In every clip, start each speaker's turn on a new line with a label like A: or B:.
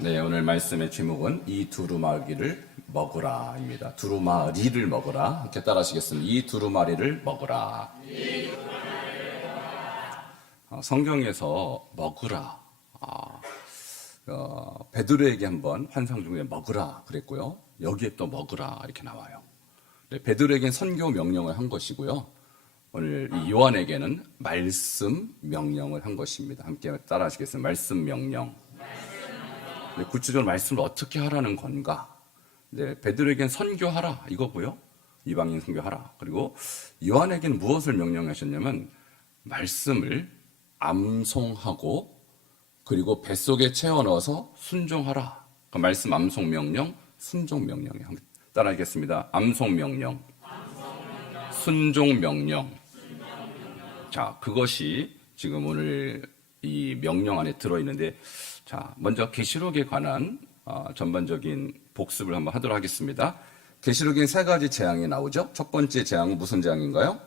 A: 네, 오늘 말씀의 제목은 이 두루마리를 먹으라입니다. 두루마리를 먹으라. 이렇게 따라하시겠습니다. 이 두루마리를 먹으라. 어, 성경에서 먹으라. 아, 어, 베드로에게 한번 환상 중에 먹으라 그랬고요. 여기에 또 먹으라 이렇게 나와요. 네, 베드로에겐 선교 명령을 한 것이고요. 오늘 이 요한에게는 말씀 명령을 한 것입니다. 함께 따라하시겠습니다. 말씀 명령. 네, 구체적으로 말씀을 어떻게 하라는 건가? 네, 베드로에겐 선교하라 이거고요. 이방인 선교하라. 그리고 요한에게는 무엇을 명령하셨냐면 말씀을 암송하고 그리고 뱃속에 채워 넣어서 순종하라. 그 말씀 암송 명령, 순종 명령에 따라하겠습니다. 암송 명령, 순종 명령. 자, 그것이 지금 오늘 이 명령 안에 들어 있는데 자, 먼저 계시록에 관한 어, 전반적인 복습을 한번 하도록 하겠습니다. 계시록에 세 가지 재앙이 나오죠. 첫 번째 재앙은 무슨 재앙인가요?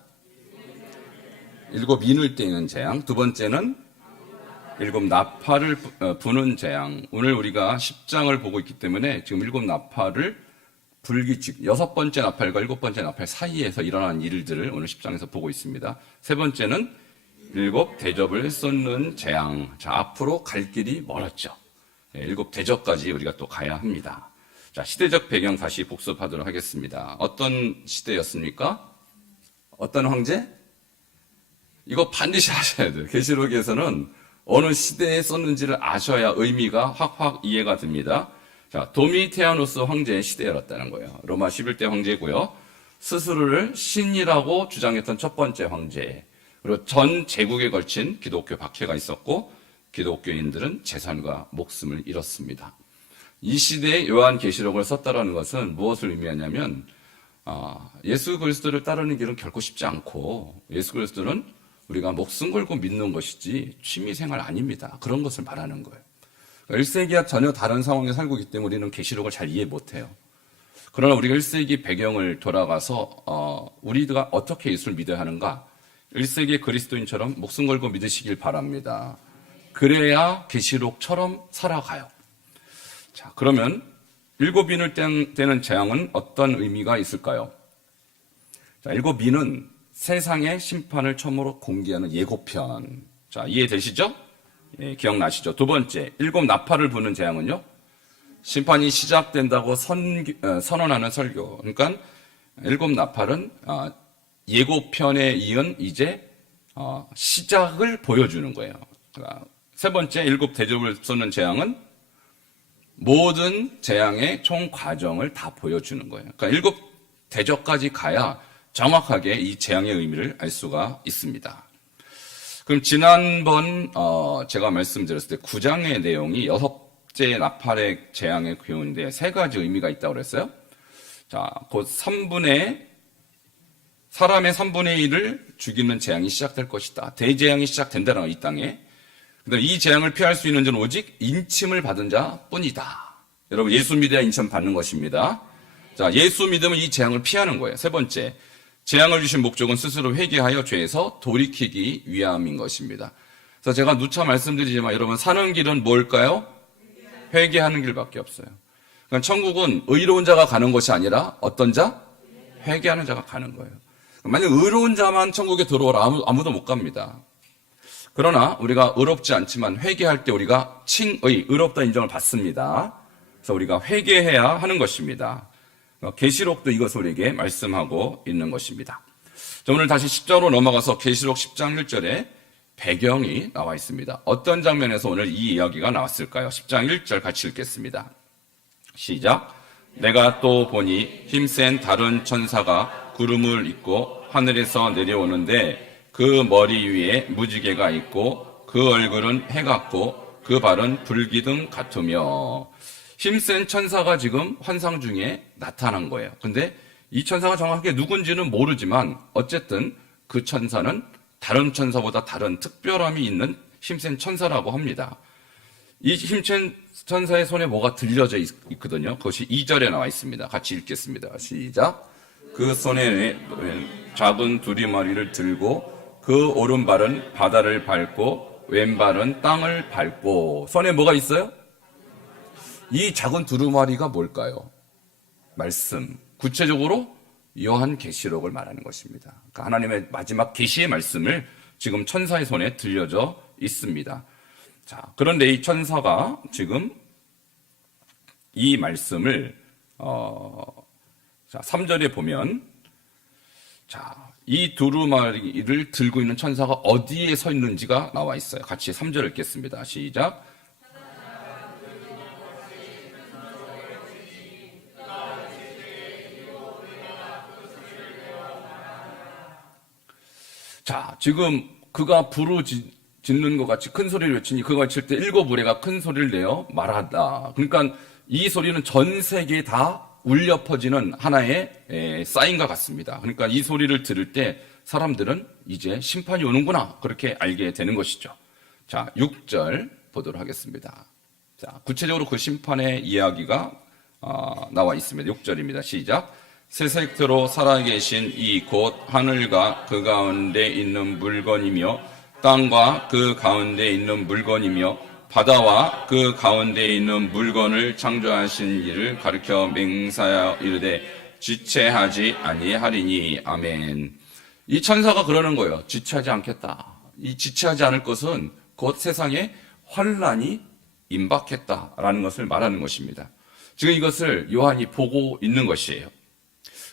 A: 일곱 인을 떼는 재앙. 두 번째는 일곱 나팔을 부- 어, 부는 재앙. 오늘 우리가 10장을 보고 있기 때문에 지금 일곱 나팔을 불기 직 여섯 번째 나팔과 일곱 번째 나팔 사이에서 일어난 일들을 오늘 10장에서 보고 있습니다. 세 번째는 일곱 대접을 쏟는 재앙. 자, 앞으로 갈 길이 멀었죠. 예, 일곱 대접까지 우리가 또 가야 합니다. 자, 시대적 배경 다시 복습하도록 하겠습니다. 어떤 시대였습니까? 어떤 황제? 이거 반드시 아셔야 돼요. 계시록에서는 어느 시대에 썼는지를 아셔야 의미가 확확 이해가 됩니다. 자, 도미테아누스 황제의 시대였다는 거예요. 로마 11대 황제고요. 스스로를 신이라고 주장했던 첫 번째 황제. 그리고 전 제국에 걸친 기독교 박해가 있었고 기독교인들은 재산과 목숨을 잃었습니다. 이 시대에 요한 계시록을 썼다라는 것은 무엇을 의미하냐면 아, 예수 그리스도를 따르는 길은 결코 쉽지 않고 예수 그리스도는 우리가 목숨 걸고 믿는 것이지 취미 생활 아닙니다. 그런 것을 말하는 거예요. 1세기와 전혀 다른 상황에 살고 있기 때문에 우리는 계시록을 잘 이해 못해요. 그러나 우리가 1세기 배경을 돌아가서 어, 우리가 어떻게 예수를 믿어야 하는가? 1세기 그리스도인처럼 목숨 걸고 믿으시길 바랍니다. 그래야 계시록처럼 살아가요. 자, 그러면 일곱 인을 떼는- 재앙은 어떤 의미가 있을까요? 자, 일곱 인은 세상의 심판을 처음으로 공개하는 예고편. 자, 이해되시죠? 예, 기억나시죠? 두 번째, 일곱 나팔을 부는 재앙은요? 심판이 시작된다고 선, 어, 선언하는 설교. 그러니까 일곱 나팔은 아, 예고편에 이은 이제 어, 시작을 보여주는 거예요. 자, 세 번째, 일곱 대접을 쏘는 재앙은 모든 재앙의 총 과정을 다 보여주는 거예요. 그러니까 일곱 대접까지 가야 정확하게 이 재앙의 의미를 알 수가 있습니다. 그럼 지난번 어, 제가 말씀드렸을 때 9장의 내용이 여섯째 나팔의 재앙의 교훈인데 세 가지 의미가 있다고 그랬어요. 자, 곧 3분의 사람의 3분의 1을 죽이는 재앙이 시작될 것이다. 대재앙이 시작된다는 거이 땅에. 근데 이 재앙을 피할 수 있는 자는 오직 인침을 받은 자뿐이다. 여러분 예수 믿어야 인침 받는 것입니다. 자, 예수 믿으면 이 재앙을 피하는 거예요. 세 번째, 재앙을 주신 목적은 스스로 회개하여 죄에서 돌이키기 위함인 것입니다. 그래서 제가 누차 말씀드리지만 여러분 사는 길은 뭘까요? 회개하는 길밖에 없어요. 그러니까 천국은 의로운 자가 가는 것이 아니라 어떤 자? 회개하는 자가 가는 거예요. 만약 의로운 자만 천국에 들어오라 아무, 아무도 못 갑니다. 그러나 우리가 의롭지 않지만 회개할 때 우리가 칭의, 의롭다 인정을 받습니다. 그래서 우리가 회개해야 하는 것입니다. 어, 계시록도 이것을 우리에게 말씀하고 있는 것입니다. 자, 오늘 다시 10장으로 넘어가서 계시록 10장 1절에 배경이 나와 있습니다. 어떤 장면에서 오늘 이 이야기가 나왔을까요? 10장 1절 같이 읽겠습니다. 시작. 내가 또 보니 힘센 다른 천사가 구름을 입고 하늘에서 내려오는데 그 머리 위에 무지개가 있고 그 얼굴은 해 같고 그 발은 불기둥 같으며 힘센 천사가 지금 환상 중에 나타난 거예요. 근데 이 천사가 정확하게 누군지는 모르지만 어쨌든 그 천사는 다른 천사보다 다른 특별함이 있는 힘센 천사라고 합니다. 이 힘센 천사의 손에 뭐가 들려져 있, 거든요 그것이 2절에 나와 있습니다. 같이 읽겠습니다. 시작. 그 손에 작은 두리머리를 들고 그 오른발은 바다를 밟고 왼발은 땅을 밟고 손에 뭐가 있어요? 이 작은 두루마리가 뭘까요? 말씀. 구체적으로 요한 계시록을 말하는 것입니다. 그러니까 하나님의 마지막 계시의 말씀을 지금 천사의 손에 들려져 있습니다. 자, 그런데 이 천사가 지금 이 말씀을 어, 자, 3절에 보면 자, 이 두루마리를 들고 있는 천사가 어디에 서 있는지가 나와 있어요. 같이 3절 읽겠습니다. 시작. 자, 지금 그가 부르짖는 것 같이 큰 소리를 외치니 그가 외칠 때 일곱 우레가 큰 소리를 내어 말하다. 그러니까 이 소리는 전 세계에 다 울려 퍼지는 하나의 에, 사인과 같습니다. 그러니까 이 소리를 들을 때 사람들은 이제 심판이 오는구나 그렇게 알게 되는 것이죠. 자, 6절 보도록 하겠습니다. 자, 구체적으로 그 심판의 이야기가 어, 나와 있습니다. 6절입니다. 시작. 세색토로 살아계신 이 곧 하늘과 그 가운데 있는 물건이며 땅과 그 가운데 있는 물건이며 바다와 그 가운데 있는 물건을 창조하신 이를 가르쳐 맹사하여 이르되 지체하지 아니하리니 아멘. 이 천사가 그러는 거예요. 지체하지 않겠다. 이 지체하지 않을 것은 곧 세상에 환란이 임박했다라는 것을 말하는 것입니다. 지금 이것을 요한이 보고 있는 것이에요.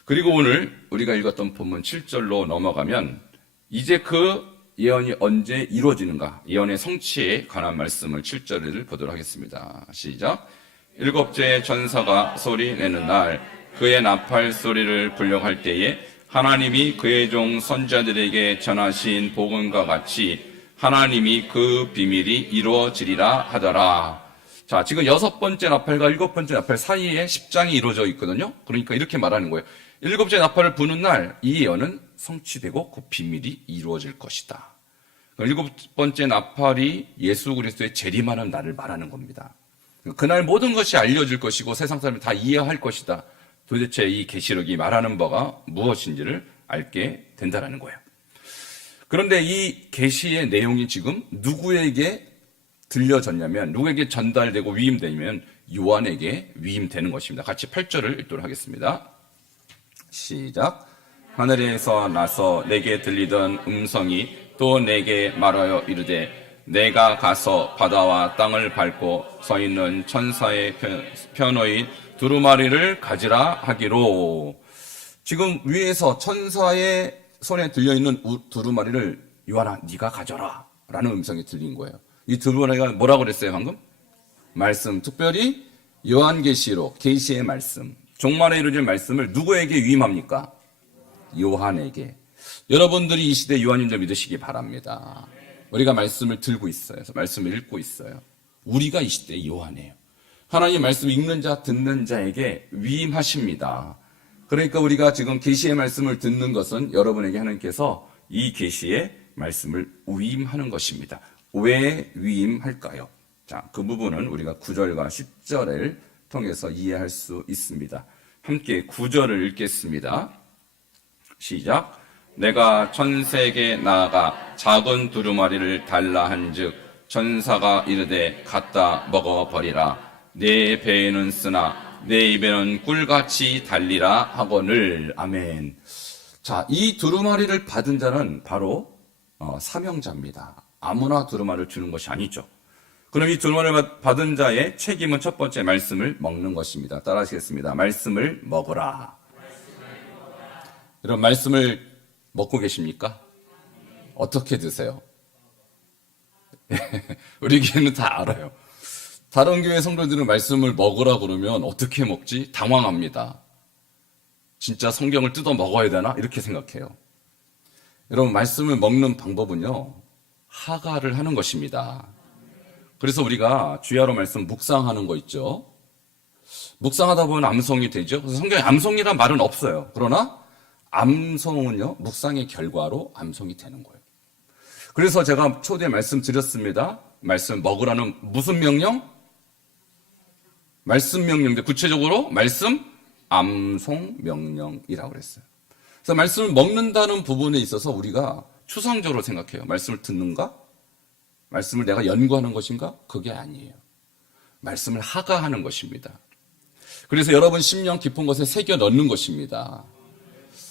A: 그리고 오늘 우리가 읽었던 본문 7절로 넘어가면 이제 그 예언이 언제 이루어지는가? 예언의 성취에 관한 말씀을 7절을 보도록 하겠습니다. 시작. 일곱째 전사가 소리 내는 날 그의 나팔 소리를 불려할 때에 하나님이 그의 종 선자들에게 전하신 복음과 같이 하나님이 그 비밀이 이루어지리라 하더라. 자, 지금 여섯 번째 나팔과 일곱 번째 나팔 사이에 십장이 이루어져 있거든요. 그러니까 이렇게 말하는 거예요. 일곱째 나팔을 부는 날 이 예언은 성취되고 그 비밀이 이루어질 것이다. 일곱 번째 나팔이 예수 그리스도의 재림하는 날을 말하는 겁니다. 그날 모든 것이 알려질 것이고 세상 사람이 다 이해할 것이다. 도대체 이 계시록이 말하는 바가 무엇인지를 알게 된다라는 거예요. 그런데 이 계시의 내용이 지금 누구에게 들려졌냐면 누구에게 전달되고 위임되면 요한에게 위임되는 것입니다. 같이 8절을 읽도록 하겠습니다. 시작. 하늘에서 나서 내게 들리던 음성이 또 내게 말하여 이르되 내가 가서 바다와 땅을 밟고 서 있는 천사의 편호인 두루마리를 가지라 하기로 지금 위에서 천사의 손에 들려 있는 두루마리를 요한아 네가 가져라 라는 음성이 들린 거예요. 이 두루마리가 뭐라고 그랬어요 방금? 말씀 특별히 요한계시록 계시의 말씀 종말에 이루어질 말씀을 누구에게 위임합니까? 요한에게. 여러분들이 이 시대 요한인 줄 믿으시기 바랍니다. 우리가 말씀을 들고 있어요. 말씀을 읽고 있어요. 우리가 이 시대 요한이에요. 하나님 말씀 읽는 자, 듣는 자에게 위임하십니다. 그러니까 우리가 지금 계시의 말씀을 듣는 것은 여러분에게 하나님께서 이 계시의 말씀을 위임하는 것입니다. 왜 위임할까요? 자, 그 부분은 우리가 9절과 10절을 통해서 이해할 수 있습니다. 함께 구절을 읽겠습니다. 시작. 내가 천세계 나아가 작은 두루마리를 달라 한즉 천사가 이르되 갖다 먹어버리라. 내 배에는 쓰나 내 입에는 꿀같이 달리라 하거늘. 아멘. 자, 이 두루마리를 받은 자는 바로 어, 사명자입니다. 아무나 두루마리를 주는 것이 아니죠. 그럼 이 두루마리를 받은 자의 책임은 첫 번째 말씀을 먹는 것입니다. 따라하시겠습니다. 말씀을 먹으라. 여러분 말씀을 먹고 계십니까? 어떻게 드세요? 우리 교회는 다 알아요. 다른 교회 성도들은 말씀을 먹으라 그러면 어떻게 먹지? 당황합니다. 진짜 성경을 뜯어 먹어야 되나? 이렇게 생각해요. 여러분 말씀을 먹는 방법은요. 하가를 하는 것입니다. 그래서 우리가 주야로 말씀 묵상하는 거 있죠. 묵상하다 보면 암송이 되죠. 그래서 성경에 암송이란 말은 없어요. 그러나 암송은요, 묵상의 결과로 암송이 되는 거예요. 그래서 제가 초대 말씀 드렸습니다. 말씀 먹으라는 무슨 명령? 말씀 명령인데 구체적으로 말씀 암송 명령이라고 그랬어요. 그래서 말씀을 먹는다는 부분에 있어서 우리가 추상적으로 생각해요. 말씀을 듣는가? 말씀을 내가 연구하는 것인가? 그게 아니에요. 말씀을 하가 하는 것입니다. 그래서 여러분 심령 깊은 곳에 새겨 넣는 것입니다.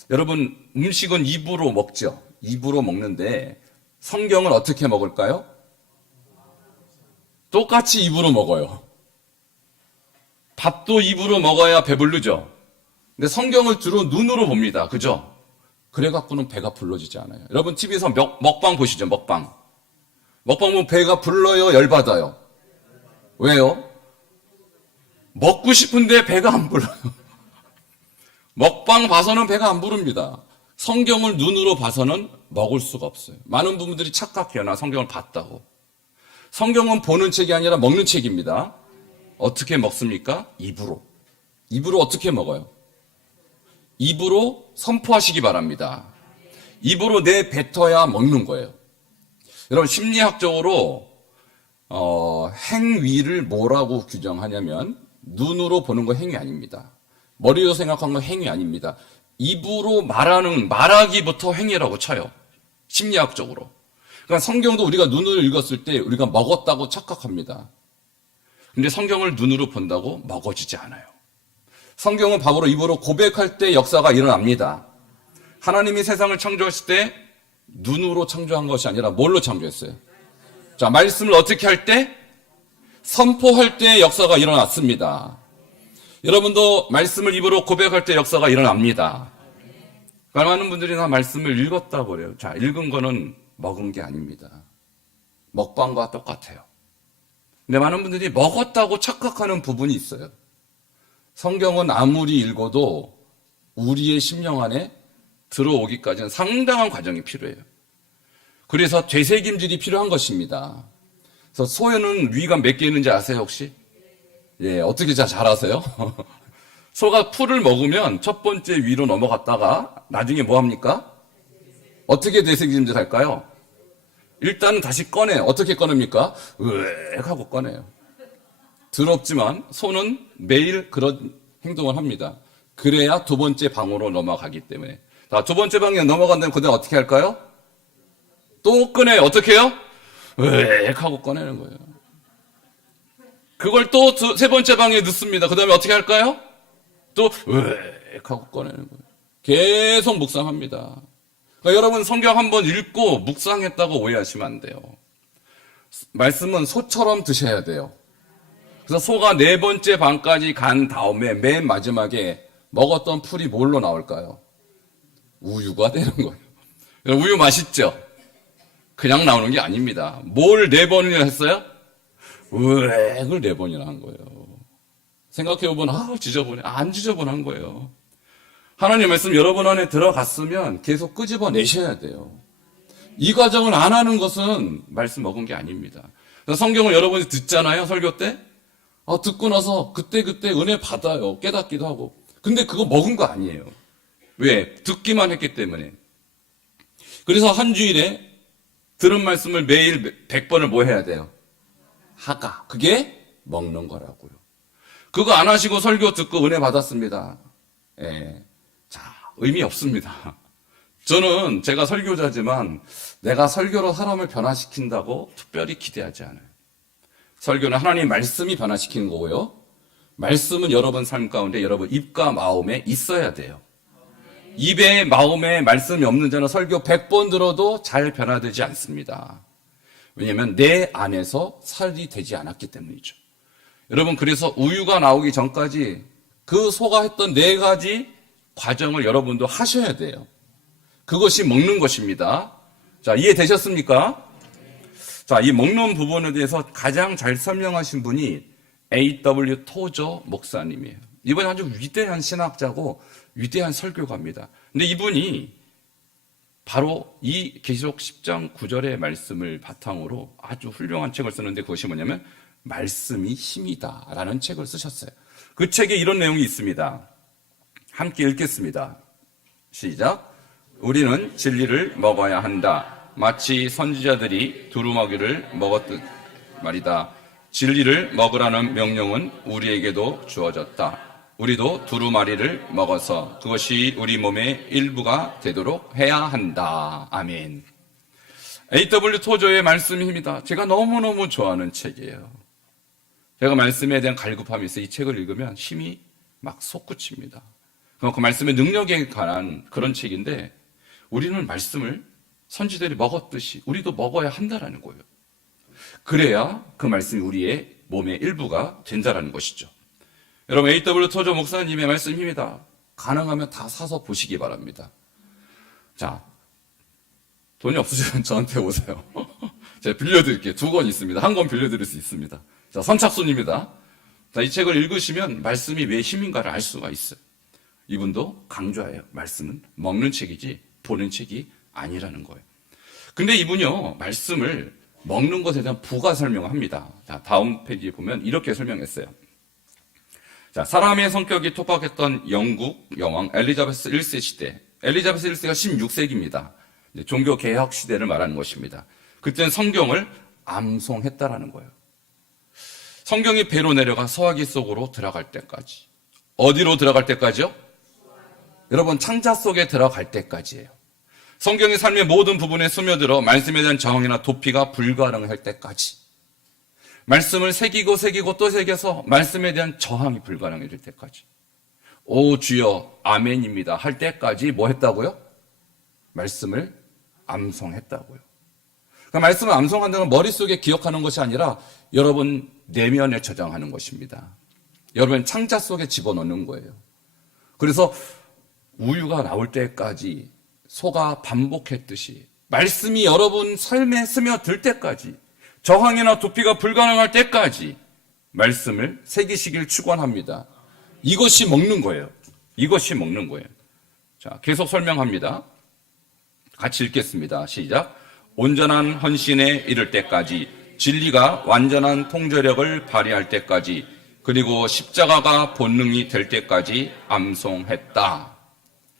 A: 여러분 음식은 입으로 먹죠. 입으로 먹는데 성경을 어떻게 먹을까요? 똑같이 입으로 먹어요. 밥도 입으로 먹어야 배부르죠. 근데 성경을 주로 눈으로 봅니다. 그죠? 그래갖고는 배가 불러지지 않아요. 여러분 TV에서 먹, 먹방 보시죠. 먹방. 먹방 보면 배가 불러요, 열받아요. 왜요? 먹고 싶은데 배가 안 불러요. 먹방 봐서는 배가 안 부릅니다. 성경을 눈으로 봐서는 먹을 수가 없어요. 많은 부분들이 착각해요. 나 성경을 봤다고. 성경은 보는 책이 아니라 먹는 책입니다. 어떻게 먹습니까? 입으로. 입으로 어떻게 먹어요? 입으로 선포하시기 바랍니다. 입으로 내 뱉어야 먹는 거예요. 여러분 심리학적으로 어, 행위를 뭐라고 규정하냐면 눈으로 보는 거 행위 아닙니다. 머리로 생각하는 거 행위 아닙니다. 입으로 말하는 말하기부터 행위라고 쳐요. 심리학적으로. 그러니까 성경도 우리가 눈으로 읽었을 때 우리가 먹었다고 착각합니다. 근데 성경을 눈으로 본다고 먹어지지 않아요. 성경은 바로 입으로 고백할 때 역사가 일어납니다. 하나님이 세상을 창조했을 때 눈으로 창조한 것이 아니라 뭘로 창조했어요? 자, 말씀을 어떻게 할 때? 선포할 때 역사가 일어났습니다. 여러분도 말씀을 입으로 고백할 때 역사가 일어납니다. 많은 분들이 나 말씀을 읽었다 그래요. 자, 읽은 거는 먹은 게 아닙니다. 먹방과 똑같아요. 근데 많은 분들이 먹었다고 착각하는 부분이 있어요. 성경은 아무리 읽어도 우리의 심령 안에 들어오기까지는 상당한 과정이 필요해요. 그래서 되새김질이 필요한 것입니다. 그래서 소에는 위가 몇 개 있는지 아세요, 혹시? 예, 어떻게 잘 아세요? 소가 풀을 먹으면 첫 번째 위로 넘어갔다가 나중에 뭐 합니까? 어떻게 되새김질 할까요? 일단 다시 꺼내. 어떻게 꺼냅니까? 으액 하고 꺼내요. 더럽지만 소는 매일 그런 행동을 합니다. 그래야 두 번째 방으로 넘어가기 때문에. 자, 두 번째 방에 넘어간 다음에 그다음 어떻게 할까요? 또 꺼내요. 어떻게 해요? 으액 하고 꺼내는 거예요. 그걸 또 세 번째 방에 넣습니다. 그 다음에 어떻게 할까요? 또 으액 하고 꺼내는 거예요. 계속 묵상합니다. 그러니까 여러분 성경 한번 읽고 묵상했다고 오해하시면 안 돼요. 말씀은 소처럼 드셔야 돼요. 그래서 소가 네 번째 방까지 간 다음에 맨 마지막에 먹었던 풀이 뭘로 나올까요? 우유가 되는 거예요. 우유 맛있죠? 그냥 나오는 게 아닙니다. 뭘 네 번이나 했어요? 으액을 네 번이나 한 거예요. 생각해보면, 아, 지저분해. 안 지저분한 거예요. 하나님 말씀 여러분 안에 들어갔으면 계속 끄집어 내셔야 돼요. 이 과정을 안 하는 것은 말씀 먹은 게 아닙니다. 성경을 여러분이 듣잖아요, 설교 때? 아, 듣고 나서 그때그때 은혜 받아요. 깨닫기도 하고. 근데 그거 먹은 거 아니에요. 왜? 듣기만 했기 때문에. 그래서 한 주일에 들은 말씀을 매일 100번을 뭐 해야 돼요? 하가. 그게 먹는 거라고요. 그거 안 하시고 설교 듣고 은혜 받았습니다. 예. 자, 의미 없습니다. 저는 제가 설교자지만 내가 설교로 사람을 변화시킨다고 특별히 기대하지 않아요. 설교는 하나님 말씀이 변화시키는 거고요. 말씀은 여러분 삶 가운데 여러분 입과 마음에 있어야 돼요. 입에 마음에 말씀이 없는 자는 설교 100번 들어도 잘 변화되지 않습니다. 왜냐하면 내 안에서 살이 되지 않았기 때문이죠. 여러분 그래서 우유가 나오기 전까지 그 소가 했던 네 가지 과정을 여러분도 하셔야 돼요. 그것이 먹는 것입니다. 자, 이해되셨습니까? 자, 이 먹는 부분에 대해서 가장 잘 설명하신 분이 A.W. 토저 목사님이에요. 이분이 아주 위대한 신학자고 위대한 설교가입니다. 근데 이분이 바로 이 계시록 10장 9절의 말씀을 바탕으로 아주 훌륭한 책을 쓰는데 그것이 뭐냐면 말씀이 힘이다라는 책을 쓰셨어요. 그 책에 이런 내용이 있습니다. 함께 읽겠습니다. 시작. 우리는 진리를 먹어야 한다. 마치 선지자들이 두루마기를 먹었듯 말이다. 진리를 먹으라는 명령은 우리에게도 주어졌다. 우리도 두루마리를 먹어서 그것이 우리 몸의 일부가 되도록 해야 한다. 아멘. A.W. 토저의 말씀입니다. 제가 너무너무 좋아하는 책이에요. 제가 말씀에 대한 갈급함이 있어 이 책을 읽으면 힘이 막 솟구칩니다. 그 말씀의 능력에 관한 그런 책인데 우리는 말씀을 선지들이 먹었듯이 우리도 먹어야 한다라는 거예요. 그래야 그 말씀이 우리의 몸의 일부가 된다라는 것이죠. 여러분 A.W. 토저 목사님의 말씀입니다. 가능하면 다 사서 보시기 바랍니다. 자, 돈이 없으시면 저한테 오세요. 제가 빌려드릴게요. 두 권 있습니다. 한 권 빌려드릴 수 있습니다. 자, 선착순입니다. 자, 이 책을 읽으시면 말씀이 왜 힘인가를 알 수가 있어요. 이분도 강조해요. 말씀은 먹는 책이지 보는 책이 아니라는 거예요. 근데 이분요, 말씀을 먹는 것에 대한 부가 설명을 합니다. 자, 다음 페이지에 보면 이렇게 설명했어요. 자, 사람의 성격이 토박했던 영국 여왕 엘리자베스 1세 시대. 엘리자베스 1세가 16세기입니다. 종교 개혁 시대를 말하는 것입니다. 그때는 성경을 암송했다라는 거예요. 성경이 배로 내려가 서화기 속으로 들어갈 때까지. 어디로 들어갈 때까지요? 여러분, 창자 속에 들어갈 때까지예요. 성경의 삶의 모든 부분에 스며들어 말씀에 대한 정의나 도피가 불가능할 때까지. 말씀을 새기고 새기고 또 새겨서 말씀에 대한 저항이 불가능해질 때까지. 오 주여 아멘입니다 할 때까지 뭐 했다고요? 말씀을 암송했다고요. 그 말씀을 암송한다는 건 머릿속에 기억하는 것이 아니라 여러분 내면에 저장하는 것입니다. 여러분 창자 속에 집어넣는 거예요. 그래서 우유가 나올 때까지 소가 반복했듯이 말씀이 여러분 삶에 스며들 때까지 저항이나 도피가 불가능할 때까지 말씀을 새기시길 축원합니다. 이것이 먹는 거예요. 이것이 먹는 거예요. 자, 계속 설명합니다. 같이 읽겠습니다. 시작. 온전한 헌신에 이를 때까지 진리가 완전한 통제력을 발휘할 때까지 그리고 십자가가 본능이 될 때까지 암송했다.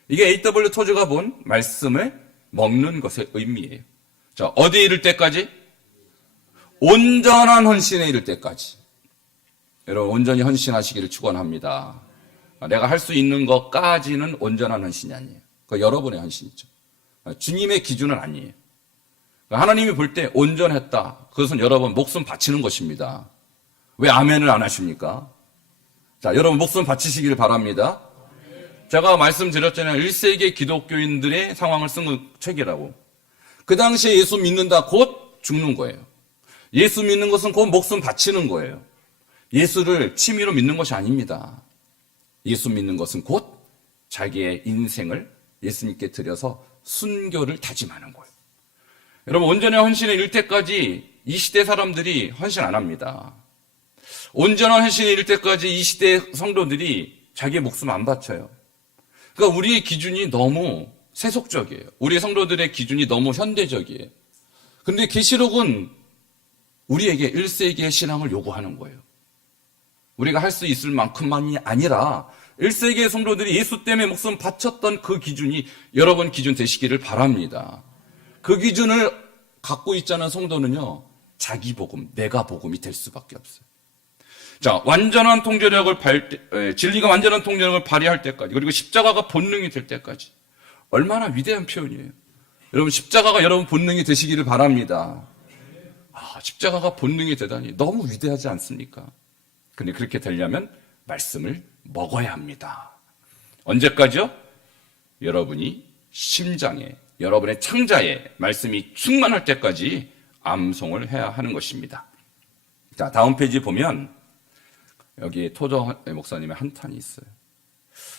A: 이게 A.W. 토즈가 본 말씀을 먹는 것의 의미예요. 자, 어디에 이를 때까지? 온전한 헌신에 이를 때까지. 여러분, 온전히 헌신하시기를 축원합니다. 내가 할 수 있는 것까지는 온전한 헌신이 아니에요. 그 여러분의 헌신이죠. 주님의 기준은 아니에요. 하나님이 볼 때 온전했다. 그것은 여러분 목숨 바치는 것입니다. 왜 아멘을 안 하십니까? 자, 여러분 목숨 바치시길 바랍니다. 제가 말씀드렸잖아요. 1세기 기독교인들의 상황을 쓴 책이라고. 그 당시에 예수 믿는다 곧 죽는 거예요. 예수 믿는 것은 곧 목숨 바치는 거예요. 예수를 취미로 믿는 것이 아닙니다. 예수 믿는 것은 곧 자기의 인생을 예수님께 드려서 순교를 다짐하는 거예요. 여러분, 온전한 헌신에 이를 때까지 이 시대 사람들이 헌신 안 합니다. 온전한 헌신에 이를 때까지 이 시대 성도들이 자기의 목숨 안 바쳐요. 그러니까 우리의 기준이 너무 세속적이에요. 우리 성도들의 기준이 너무 현대적이에요. 근데 계시록은 우리에게 1세기의 신앙을 요구하는 거예요. 우리가 할 수 있을 만큼만이 아니라 1세기의 성도들이 예수 때문에 목숨 바쳤던 그 기준이 여러분 기준 되시기를 바랍니다. 그 기준을 갖고 있자는 성도는요, 자기 복음, 내가 복음이 될 수밖에 없어요. 자, 완전한 통제력을 발, 에, 진리가 완전한 통제력을 발휘할 때까지, 그리고 십자가가 본능이 될 때까지. 얼마나 위대한 표현이에요. 여러분, 십자가가 여러분 본능이 되시기를 바랍니다. 아, 십자가가 본능이 되다니 너무 위대하지 않습니까? 근데 그렇게 되려면 말씀을 먹어야 합니다. 언제까지요? 여러분이 심장에, 여러분의 창자에 말씀이 충만할 때까지 암송을 해야 하는 것입니다. 자, 다음 페이지 보면 여기 토저 목사님의 한탄이 있어요.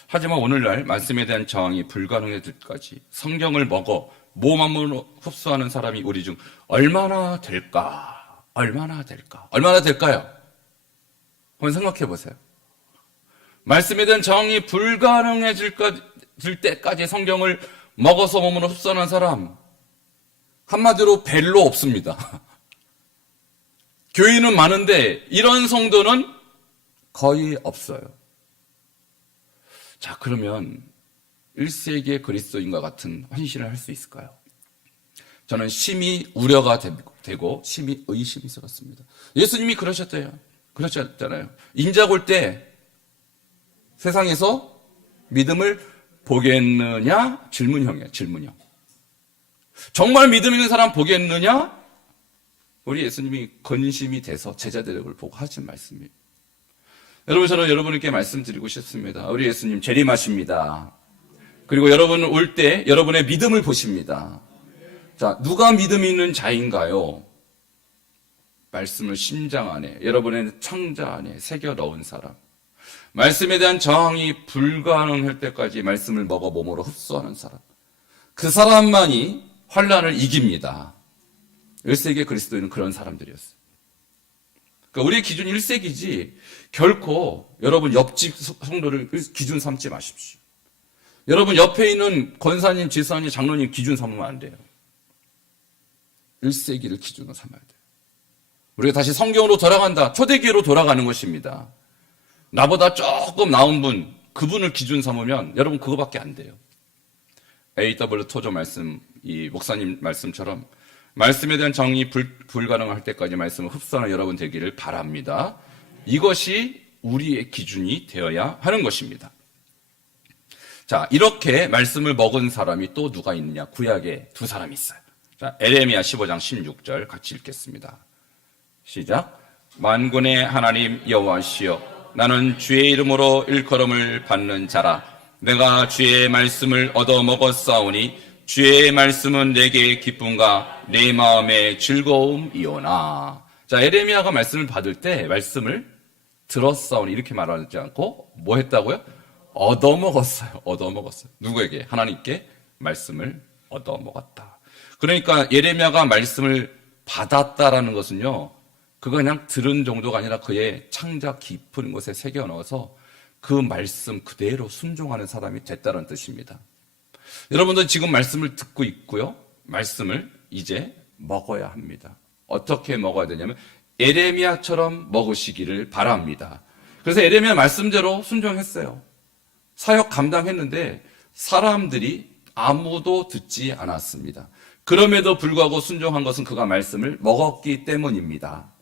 A: 하지만 오늘날 말씀에 대한 저항이 불가능해질 때까지 성경을 먹어 몸함으로 흡수하는 사람이 우리 중 얼마나 될까? 얼마나 될까? 얼마나 될까요? 한번 생각해 보세요. 말씀에 대한 정이 불가능해질 때까지 성경을 먹어서 몸으로 흡수하는 사람, 한마디로 벨로 없습니다. 교인은 많은데 이런 성도는 거의 없어요. 자, 그러면 1세기의 그리스도인과 같은 헌신을 할 수 있을까요? 저는 심히 우려가 되고 심히 의심스럽습니다. 예수님이 그러셨대요. 그러셨잖아요. 인자 올 때 세상에서 믿음을 보겠느냐? 질문형이에요. 질문형. 정말 믿음 있는 사람 보겠느냐? 우리 예수님이 건심이 돼서 제자들을 보고 하신 말씀이에요. 여러분 저는 여러분께 말씀드리고 싶습니다. 우리 예수님 재림하십니다. 그리고 여러분 올때 여러분의 믿음을 보십니다. 자, 누가 믿음 있는 자인가요? 말씀을 심장 안에, 여러분의 창자 안에 새겨 넣은 사람. 말씀에 대한 저항이 불가능할 때까지 말씀을 먹어 몸으로 흡수하는 사람. 그 사람만이 환란을 이깁니다. 1세기 그리스도인은 그런 사람들이었어요. 그러니까 우리의 기준 1세기지 결코 여러분 옆집 성도를 기준 삼지 마십시오. 여러분 옆에 있는 권사님, 지사님, 장로님 기준 삼으면 안 돼요. 1세기를 기준으로 삼아야 돼요. 우리가 다시 성경으로 돌아간다. 초대기로 돌아가는 것입니다. 나보다 조금 나은 분, 그분을 기준 삼으면 여러분 그거밖에 안 돼요. A.W. 토저 말씀, 이 목사님 말씀처럼 말씀에 대한 정의 불, 불가능할 때까지 말씀을 흡수하는 여러분 되기를 바랍니다. 이것이 우리의 기준이 되어야 하는 것입니다. 자, 이렇게 말씀을 먹은 사람이 또 누가 있느냐? 구약에 두 사람이 있어요. 자, 에레미야 15장 16절 같이 읽겠습니다. 시작. 만군의 하나님 여호와시여 나는 주의 이름으로 일컬음을 받는 자라 내가 주의 말씀을 얻어 먹었사오니 주의 말씀은 내게 기쁨과 내 마음의 즐거움이오나 자 에레미야가 말씀을 받을 때 말씀을 들었사오니 이렇게 말하지 않고 뭐 했다고요? 얻어 먹었어요. 얻어 먹었어요. 누구에게? 하나님께 말씀을 얻어 먹었다. 그러니까 예레미야가 말씀을 받았다라는 것은요. 그거 그냥 들은 정도가 아니라 그의 창자 깊은 곳에 새겨 넣어서 그 말씀 그대로 순종하는 사람이 됐다는 뜻입니다. 여러분들 지금 말씀을 듣고 있고요. 말씀을 이제 먹어야 합니다. 어떻게 먹어야 되냐면 에레미야처럼 먹으시기를 바랍니다. 그래서 에레미야 말씀대로 순종했어요. 사역 감당했는데 사람들이 아무도 듣지 않았습니다. 그럼에도 불구하고 순종한 것은 그가 말씀을 먹었기 때문입니다.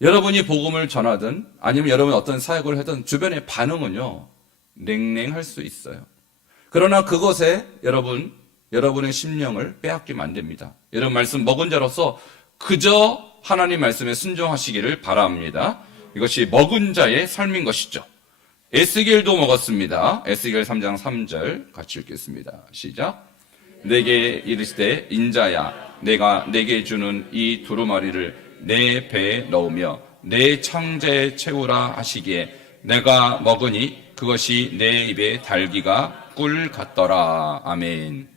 A: 여러분이 복음을 전하든 아니면 여러분 어떤 사역을 하든 주변의 반응은요, 냉랭할 수 있어요. 그러나 그것에 여러분, 여러분의 심령을 빼앗기면 안 됩니다. 여러분 말씀 먹은 자로서 그저 하나님 말씀에 순종하시기를 바랍니다. 이것이 먹은 자의 삶인 것이죠. 에스겔도 먹었습니다. 에스겔 3장 3절 같이 읽겠습니다. 시작. 내게 이르시되 인자야 내가 내게 주는 이 두루마리를 내 배에 넣으며 내 창자에 채우라 하시기에 내가 먹으니 그것이 내 입에 달기가 꿀 같더라. 아멘.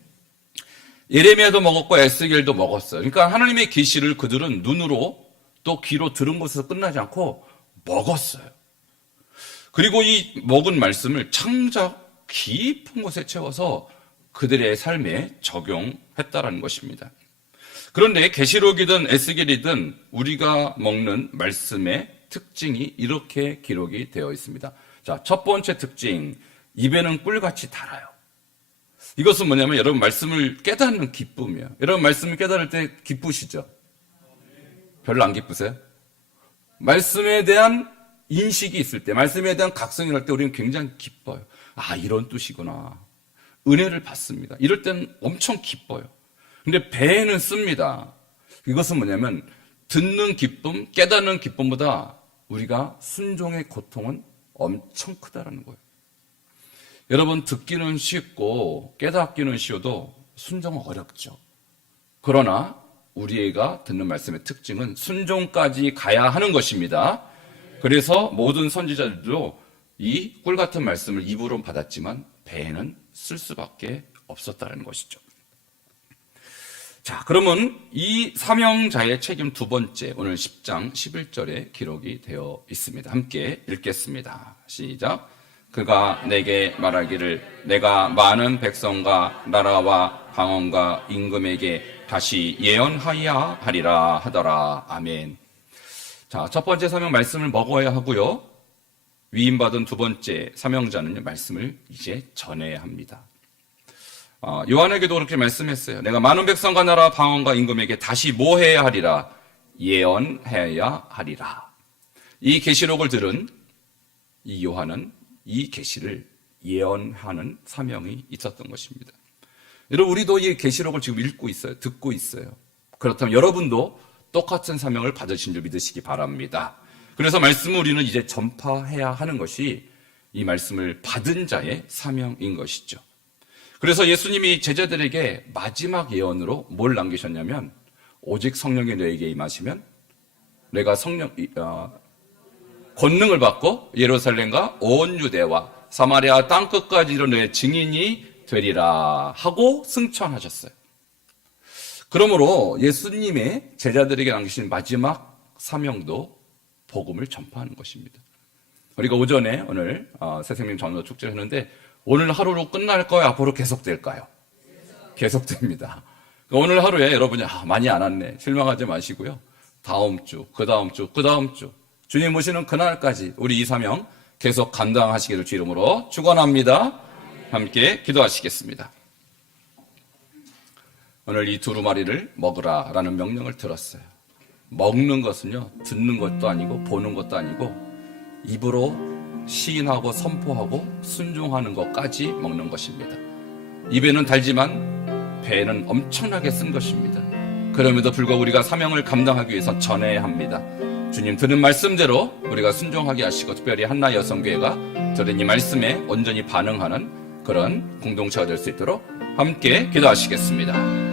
A: 예레미야도 먹었고 에스겔도 먹었어요. 그러니까 하나님의 계시를 그들은 눈으로 또 귀로 들은 것에서 끝나지 않고 먹었어요. 그리고 이 먹은 말씀을 창자 깊은 곳에 채워서 그들의 삶에 적용했다라는 것입니다. 그런데 계시록이든 에스겔이든 우리가 먹는 말씀의 특징이 이렇게 기록이 되어 있습니다. 자, 첫 번째 특징. 입에는 꿀같이 달아요. 이것은 뭐냐면 여러분 말씀을 깨닫는 기쁨이에요. 여러분 말씀을 깨달을 때 기쁘시죠? 별로 안 기쁘세요? 말씀에 대한 인식이 있을 때, 말씀에 대한 각성이 날 때 우리는 굉장히 기뻐요. 아, 이런 뜻이구나. 은혜를 받습니다. 이럴 땐 엄청 기뻐요. 근데 배에는 씁니다. 이것은 뭐냐면 듣는 기쁨, 깨닫는 기쁨보다 우리가 순종의 고통은 엄청 크다라는 거예요. 여러분 듣기는 쉽고 깨닫기는 쉬워도 순종은 어렵죠. 그러나 우리가 듣는 말씀의 특징은 순종까지 가야 하는 것입니다. 그래서 모든 선지자들도 이 꿀 같은 말씀을 입으로 받았지만 배에는 쓸 수밖에 없었다는 것이죠. 자, 그러면 이 사명자의 책임 두 번째, 오늘 10장 11절에 기록이 되어 있습니다. 함께 읽겠습니다. 시작. 그가 내게 말하기를 내가 많은 백성과 나라와 방언과 임금에게 다시 예언하여야 하리라 하더라. 아멘. 자, 첫 번째 사명 말씀을 먹어야 하고요. 위임받은 두 번째 사명자는 말씀을 이제 전해야 합니다. 어, 요한에게도 그렇게 말씀했어요. 내가 많은 백성과 나라 방언과 임금에게 다시 뭐 해야 하리라? 예언해야 하리라. 이 계시록을 들은 이 요한은 이 계시를 예언하는 사명이 있었던 것입니다. 여러분 우리도 이 계시록을 지금 읽고 있어요. 듣고 있어요. 그렇다면 여러분도 똑같은 사명을 받으신 줄 믿으시기 바랍니다. 그래서 말씀을 우리는 이제 전파해야 하는 것이 이 말씀을 받은 자의 사명인 것이죠. 그래서 예수님이 제자들에게 마지막 예언으로 뭘 남기셨냐면 오직 성령이 너에게 임하시면 내가 성령 이- 어, 권능을 받고 예루살렘과 온 유대와 사마리아 땅 끝까지 이르 너의 증인이 되리라 하고 승천하셨어요. 그러므로 예수님의 제자들에게 남기신 마지막 사명도 복음을 전파하는 것입니다. 우리가 오전에 오늘 어, 새생명 전도 축제를 했는데 오늘 하루로 끝날까요? 앞으로 계속될까요? 계속됩니다. 그러니까 오늘 하루에 여러분이 아, 많이 안 왔네 실망하지 마시고요. 다음 주, 그 다음 주, 그 다음 주 주님 모시는 그날까지 우리 이 사명 계속 감당하시기를 주 이름으로 축원합니다. 함께 기도하시겠습니다. 오늘 이 두루마리를 먹으라라는 명령을 들었어요. 먹는 것은요 듣는 것도 아니고 보는 것도 아니고 입으로 시인하고 선포하고 순종하는 것까지 먹는 것입니다. 입에는 달지만 배에는 엄청나게 쓴 것입니다. 그럼에도 불구하고 우리가 사명을 감당하기 위해서 전해야 합니다. 주님 드는 말씀대로 우리가 순종하게 하시고 특별히 한나 여성교회가 들은 이 말씀에 온전히 반응하는 그런 공동체가 될 수 있도록 함께 기도하시겠습니다.